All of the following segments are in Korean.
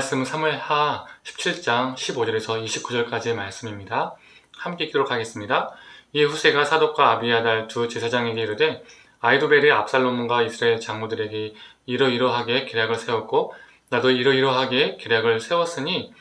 말씀은 사무엘하 17장 15절에서 29절까지의 말씀입니다. 함께 읽도록 하겠습니다. 이에 후세가 사독과 아비아달 두 제사장에게 이르되 아히도벨이 압살롬과 이스라엘 장로들에게 이러이러하게 계략을 세웠고 나도 이러이러하게 계략을 세웠으니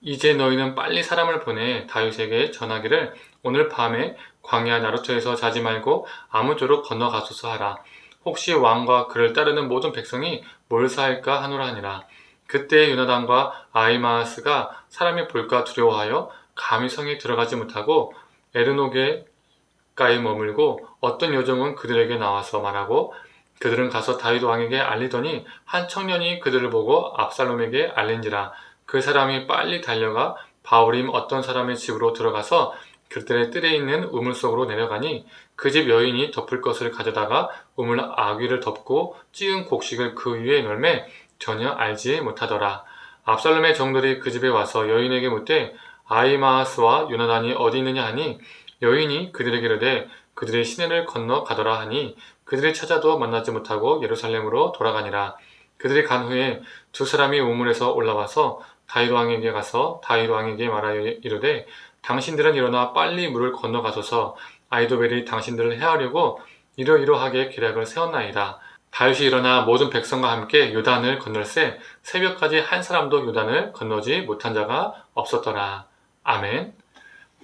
이제 너희는 빨리 사람을 보내 다윗에게 전하기를 오늘 밤에 광야 나루터에서 자지 말고 아무쪼록 건너가소서 하라. 혹시 왕과 그를 따르는 모든 백성이 몰사할까 하노라 하니라. 그때 요나단과 아히마아스가 사람이 볼까 두려워하여 감히 성에 들어가지 못하고 에르노게가에 머물고 어떤 여종은 그들에게 나와서 말하고 그들은 가서 다윗 왕에게 알리더니 한 청년이 그들을 보고 압살롬에게 알린지라. 그 사람이 빨리 달려가 바후림 어떤 사람의 집으로 들어가서 그들의 뜰에 있는 우물 속으로 내려가니 그 집 여인이 덮을 것을 가져다가 우물 아귀를 덮고 찌은 곡식을 그 위에 널매 전혀 알지 못하더라. 압살롬의 정들이 그 집에 와서 여인에게 묻되 아히마아스와 요나단이 어디 있느냐 하니 여인이 그들에게 이르되 그들의 시내를 건너 가더라 하니 그들이 찾아도 만나지 못하고 예루살렘으로 돌아가니라. 그들이 간 후에 두 사람이 우물에서 올라와서 다윗 왕에게 가서 다윗 왕에게 말하여 이르되 당신들은 일어나 빨리 물을 건너가소서. 아히도벨이 당신들을 해하려고 이러이러하게 계략을 세웠나이다. 다윗이 일어나 모든 백성과 함께 요단을 건널새 새벽까지 한 사람도 요단을 건너지 못한 자가 없었더라. 아멘.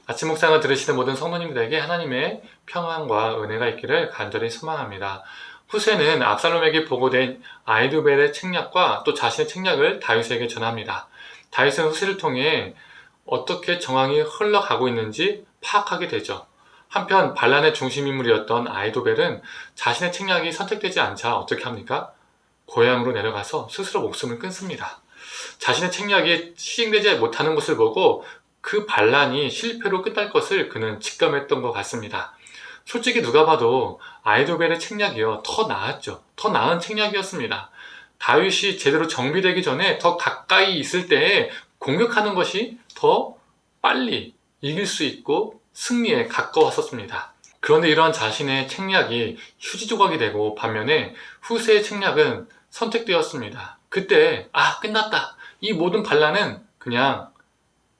아침 묵상을 들으시는 모든 성도님들에게 하나님의 평안과 은혜가 있기를 간절히 소망합니다. 후세는 압살롬에게 보고된 아히도벨의 책략과 또 자신의 책략을 다윗에게 전합니다. 다윗은 후세를 통해 어떻게 정황이 흘러가고 있는지 파악하게 되죠. 한편 반란의 중심인물이었던 아히도벨은 자신의 책략이 선택되지 않자 어떻게 합니까? 고향으로 내려가서 스스로 목숨을 끊습니다. 자신의 책략이 시행되지 못하는 것을 보고 그 반란이 실패로 끝날 것을 그는 직감했던 것 같습니다. 솔직히 누가 봐도 아히도벨의 책략이요 더 나았죠. 더 나은 책략이었습니다. 다윗이 제대로 정비되기 전에 더 가까이 있을 때에 공격하는 것이 더 빨리 이길 수 있고 승리에 가까웠었습니다. 그런데 이러한 자신의 책략이 휴지 조각이 되고 반면에 후세의 책략은 선택되었습니다. 그때 끝났다. 이 모든 반란은 그냥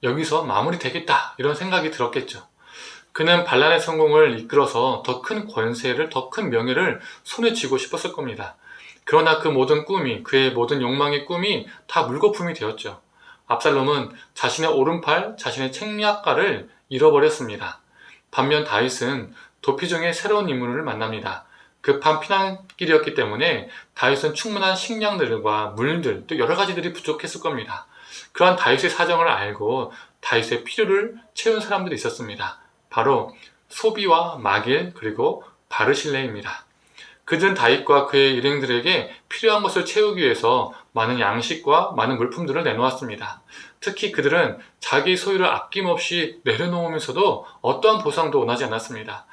여기서 마무리되겠다. 이런 생각이 들었겠죠. 그는 반란의 성공을 이끌어서 더 큰 권세를, 더 큰 명예를 손에 쥐고 싶었을 겁니다. 그러나 그 모든 꿈이, 그의 모든 욕망의 꿈이 다 물거품이 되었죠. 압살롬은 자신의 오른팔, 자신의 책략가를 잃어버렸습니다. 반면 다윗은 도피 중에 새로운 인물을 만납니다. 급한 피난길이었기 때문에 다윗은 충분한 식량들과 물들, 또 여러 가지들이 부족했을 겁니다. 그러한 다윗의 사정을 알고 다윗의 필요를 채운 사람들이 있었습니다. 바로 소비와 마길 그리고 바르실레입니다. 그들은 다윗과 그의 일행들에게 필요한 것을 채우기 위해서 많은 양식과 많은 물품들을 내놓았습니다. 특히 그들은 자기 소유를 아낌없이 내려놓으면서도 어떠한 보상도 원하지 않았습니다.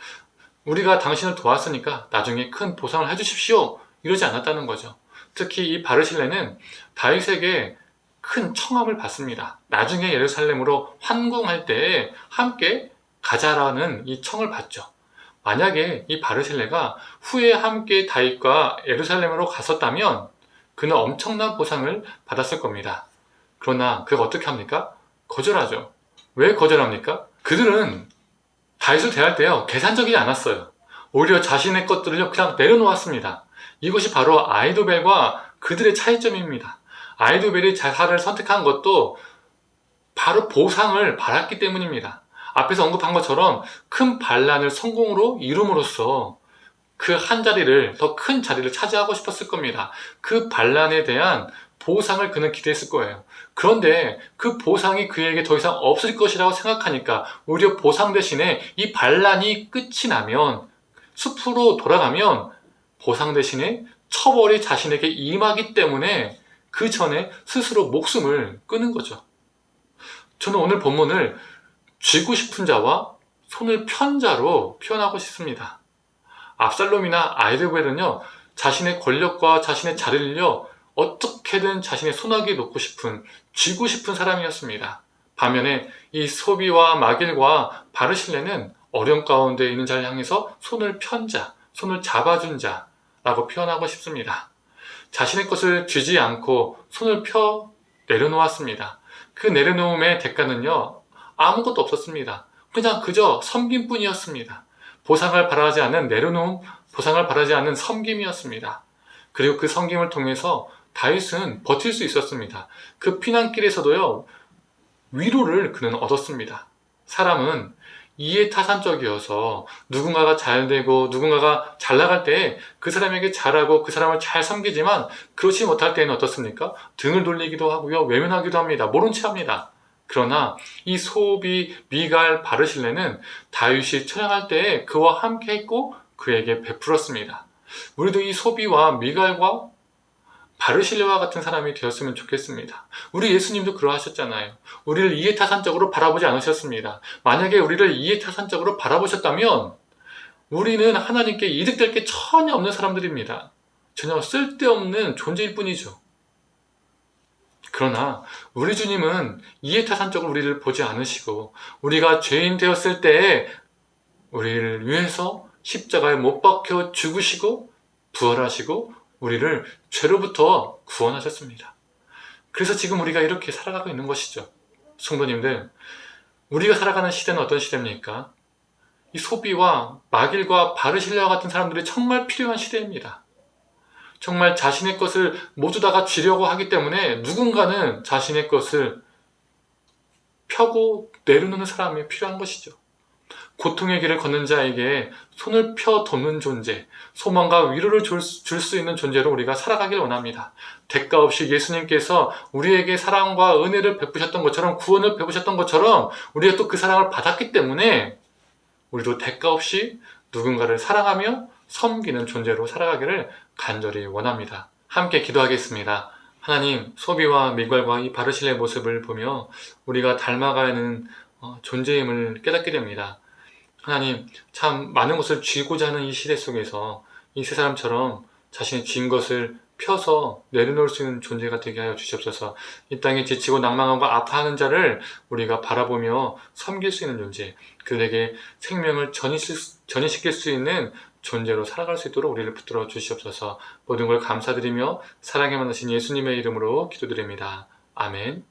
우리가 당신을 도왔으니까 나중에 큰 보상을 해주십시오. 이러지 않았다는 거죠. 특히 이 바르실레는 다윗에게 큰 청함을 받습니다. 나중에 예루살렘으로 환궁할 때에 함께 가자라는 이 청을 받죠. 만약에 이 바르실레가 후에 함께 다윗과 예루살렘으로 갔었다면 그는 엄청난 보상을 받았을 겁니다. 그러나 그가 어떻게 합니까? 거절하죠. 왜 거절합니까? 그들은 다윗을 대할 때요 계산적이지 않았어요. 오히려 자신의 것들을 그냥 내려놓았습니다. 이것이 바로 아히도벨과 그들의 차이점입니다. 아히도벨이 자살을 선택한 것도 바로 보상을 바랐기 때문입니다. 앞에서 언급한 것처럼 큰 반란을 성공으로 이룸으로써 그 한 자리를, 더 큰 자리를 차지하고 싶었을 겁니다. 그 반란에 대한 보상을 그는 기대했을 거예요. 그런데 그 보상이 그에게 더 이상 없을 것이라고 생각하니까 오히려 보상 대신에 이 반란이 끝이 나면, 숲으로 돌아가면 보상 대신에 처벌이 자신에게 임하기 때문에 그 전에 스스로 목숨을 끊은 거죠. 저는 오늘 본문을 쥐고 싶은 자와 손을 편 자로 표현하고 싶습니다. 압살롬이나 아히도벨은요 자신의 권력과 자신의 자리를요 어떻게든 자신의 손아귀에 놓고 싶은, 쥐고 싶은 사람이었습니다. 반면에 이 소비와 마길과 바르실레는 어려움 가운데 있는 자를 향해서 손을 편 자, 손을 잡아준 자라고 표현하고 싶습니다. 자신의 것을 쥐지 않고 손을 펴 내려놓았습니다. 그 내려놓음의 대가는요, 아무것도 없었습니다. 그냥 그저 섬김뿐이었습니다. 보상을 바라지 않은 내려놓음, 보상을 바라지 않는 섬김이었습니다. 그리고 그 섬김을 통해서 다윗은 버틸 수 있었습니다. 그 피난길에서도요, 위로를 그는 얻었습니다. 사람은 이해타산적이어서 누군가가 잘 되고 누군가가 잘 나갈 때 그 사람에게 잘하고 그 사람을 잘 섬기지만, 그렇지 못할 때는 어떻습니까? 등을 돌리기도 하고요, 외면하기도 합니다. 모른 채 합니다. 그러나 이 소비, 미갈, 바르실레는 다윗이 처형할 때에 그와 함께 했고 그에게 베풀었습니다. 우리도 이 소비와 미갈과 바르실레와 같은 사람이 되었으면 좋겠습니다. 우리 예수님도 그러하셨잖아요. 우리를 이해타산적으로 바라보지 않으셨습니다. 만약에 우리를 이해타산적으로 바라보셨다면 우리는 하나님께 이득될 게 전혀 없는 사람들입니다. 전혀 쓸데없는 존재일 뿐이죠. 그러나 우리 주님은 이해타산적으로 우리를 보지 않으시고, 우리가 죄인 되었을 때에 우리를 위해서 십자가에 못 박혀 죽으시고 부활하시고 우리를 죄로부터 구원하셨습니다. 그래서 지금 우리가 이렇게 살아가고 있는 것이죠. 성도님들, 우리가 살아가는 시대는 어떤 시대입니까? 이 소비와 마길과 바르실레와 같은 사람들이 정말 필요한 시대입니다. 정말 자신의 것을 모두 다가 쥐려고 하기 때문에 누군가는 자신의 것을 펴고 내려놓는 사람이 필요한 것이죠. 고통의 길을 걷는 자에게 손을 펴 돕는 존재, 소망과 위로를 줄 수 있는 존재로 우리가 살아가길 원합니다. 대가 없이 예수님께서 우리에게 사랑과 은혜를 베푸셨던 것처럼, 구원을 베푸셨던 것처럼 우리가 또 그 사랑을 받았기 때문에 우리도 대가 없이 누군가를 사랑하며 섬기는 존재로 살아가기를 간절히 원합니다. 함께 기도하겠습니다. 하나님, 소비와 미갈과 이 바르실레의 모습을 보며 우리가 닮아가야 하는 존재임을 깨닫게 됩니다. 하나님, 참 많은 것을 쥐고자 하는 이 시대 속에서 이 세 사람처럼 자신이 쥔 것을 펴서 내려놓을 수 있는 존재가 되게 하여 주시옵소서. 이 땅에 지치고 낭망하고 아파하는 자를 우리가 바라보며 섬길 수 있는 존재, 그들에게 생명을 전이시킬 수 있는 존재로 살아갈 수 있도록 우리를 붙들어 주시옵소서. 모든 걸 감사드리며 사랑에 만나신 예수님의 이름으로 기도드립니다. 아멘.